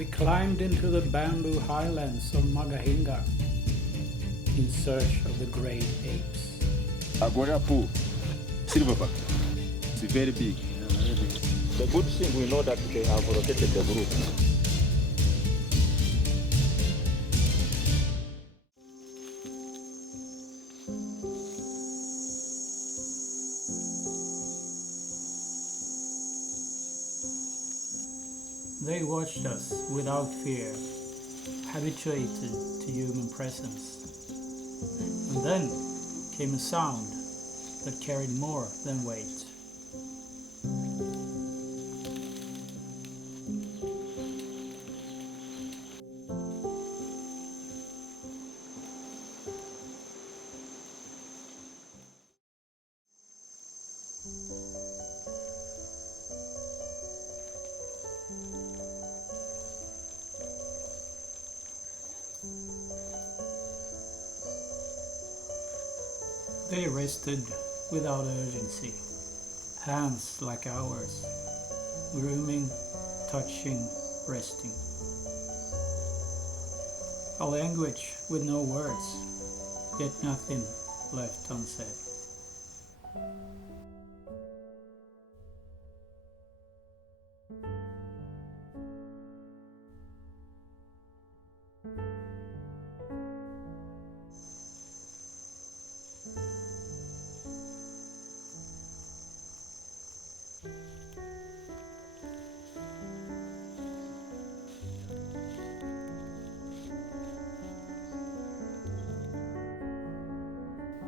we climbed into the bamboohighlands of Mgahinga in search of the great apes. A gorilla pool, silverback, it's very big. The good thing we know that they have rotated the group. They watched us without fear, habituated to human presence. And then came a sound that carried more than weight. They rested without urgency, hands like ours, grooming, touching, resting. A language with no words, yet nothing left unsaid.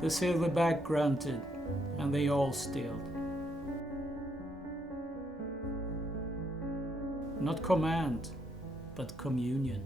The silverback grunted, and they all stilled. Not command, but communion.